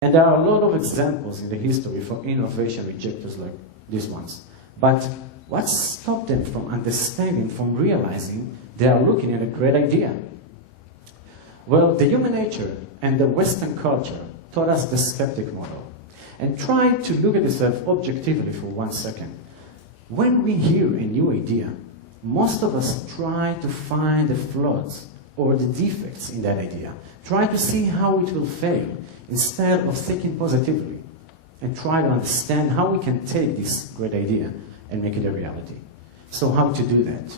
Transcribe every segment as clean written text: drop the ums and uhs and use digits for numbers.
And there are a lot of examples in the history for innovation rejectors like these ones. But what stopped them from understanding, from realizing they are looking at a great idea? Well, the human nature and the Western culture taught us the skeptic model. And try to look at yourself objectively for 1 second. When we hear a new idea, most of us try to find the flaws or the defects in that idea. Try to see how it will fail, instead of thinking positively, and try to understand how we can take this great idea and make it a reality. So how to do that?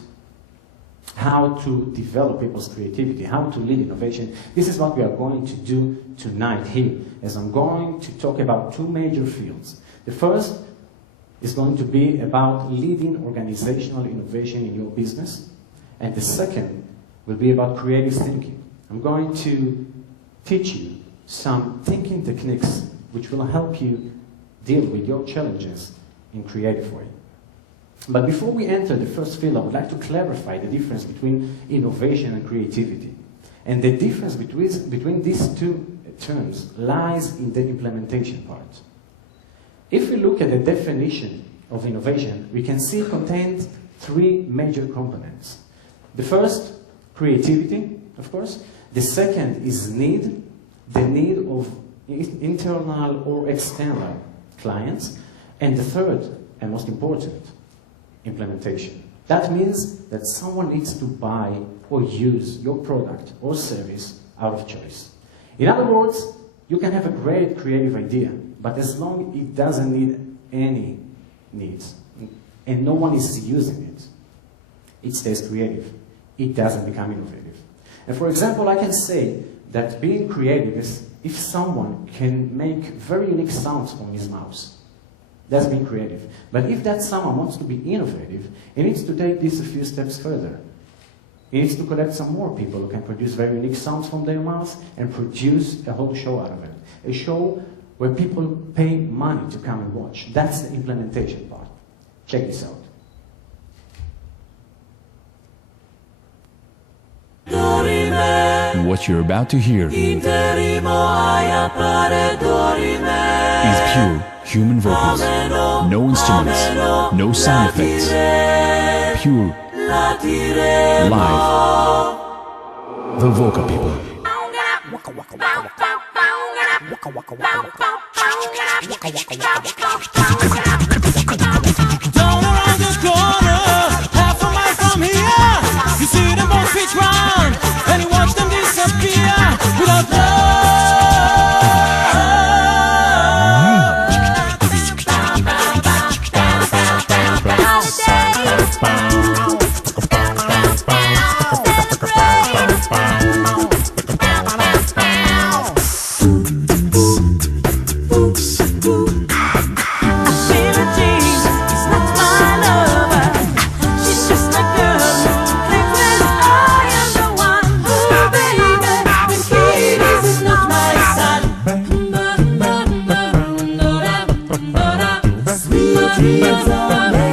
How to develop people's creativity, how to lead innovation. This is what we are going to do tonight here, as I'm going to talk about 2 major fields. The first is going to be about leading organizational innovation in your business, and the second will be about creative thinking. I'm going to teach you some thinking techniques which will help you deal with your challenges in creative way. But before we enter the first field, I would like to clarify the difference between innovation and creativity. And the difference between these 2 terms lies in the implementation part. If we look at the definition of innovation, we can see it contains 3 major components. The first, creativity, of course. The second is need, the need of internal or external clients. And the third, and most important, implementation. That means that someone needs to buy or use your product or service out of choice. In other words, you can have a great creative idea, but as long as it doesn't need any needs, and no one is using it, it stays creative. It doesn't become innovative. And for example, I can say that being creative is if someone can make very unique sounds from his mouse. That's being creative. But if that someone wants to be innovative, he needs to take this a few steps further. He needs to collect some more people who can produce very unique sounds from their mouths and produce a whole show out of it. A show where people pay money to come and watch. That's the implementation part. Check this out. What you're about to hear is pure human vocals. No instruments, no sound effects. Pure, live. The Vocal People. Down around the corner, half a mile from here, you see them all pitch round, and you watch them disappear without dreams are made.